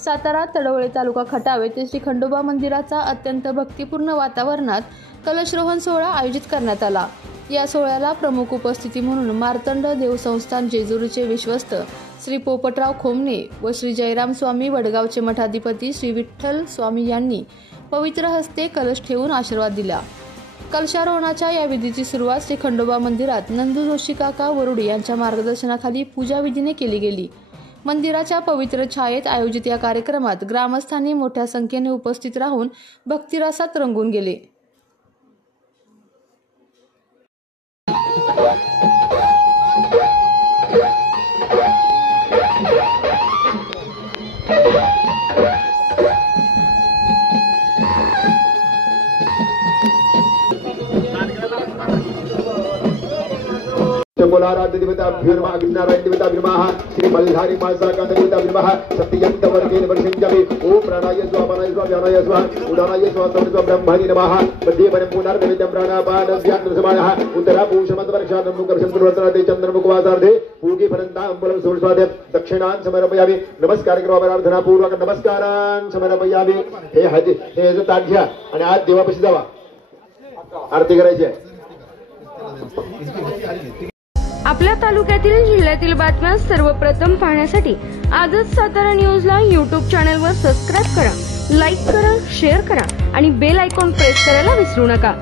सातारा तडवळे तालुका खटाव येथे श्री खंडोबा मंदिराचा अत्यंत भक्तिपूर्ण वातावरणात कलशरोहण सोहळा आयोजित करण्यात आला। या सोहळ्याला प्रमुख उपस्थिती म्हणून मार्तंड देवसंस्थान जेजुरीचे विश्वस्त श्री पोपटराव खोमणे व श्री जयराम स्वामी वडगावचे मठाधिपती श्री विठ्ठल स्वामी यांनी पवित्र हस्ते कलश ठेवून आशीर्वाद दिला। कलशारोहणाच्या या विधीची सुरुवात श्री खंडोबा मंदिरात नंदू जोशी काका वरुडी यांच्या मार्गदर्शनाखाली पूजा विधीने केली गेली। मंदिराच्या पवित्र छायेत आयोजित या कार्यक्रमात ग्रामस्थांनी मोठ्या संख्येने उपस्थित राहून भक्तिरसात रंगून गेले। बोलाराध्य देवता भीर्मा अग्निनारायण देवता भीर्मा श्री मल्हारी मालसाकांत देवता भीर्मा सत्ययंत वर्गेन वर्षंजवे ओम प्राणाय स्वामानाय स्वाव्यानाय स्वाहा उदानाय स्वाहा ब्रह्मणि नमः मध्ये वरं पुनर्देवतं प्राणापान व्यानसमानः उत्तरा पूषमत वर्षानं मुखर्षं प्रवर्तनाते चंद्रमुखवासार्धे पूगे फलन्तां बलं सोलस्वादे दक्षिणान् समर्पयामि। नमस्कार प्रार्थना पूर्वक नमस्कारान् समर्पयामि। हे ताट घ्या आणि आज देवापाशी जावा, आरती करायची आहे। आपल्या तालुक्यातील जिल्ह्यातील बातम्या सर्वप्रथम पाहण्यासाठी आजच सातारा न्यूजला YouTube चॅनलवर सबस्क्राइब करा, लाईक करा, शेअर करा आणि बेल आयकॉन प्रेस करायला विसरू नका।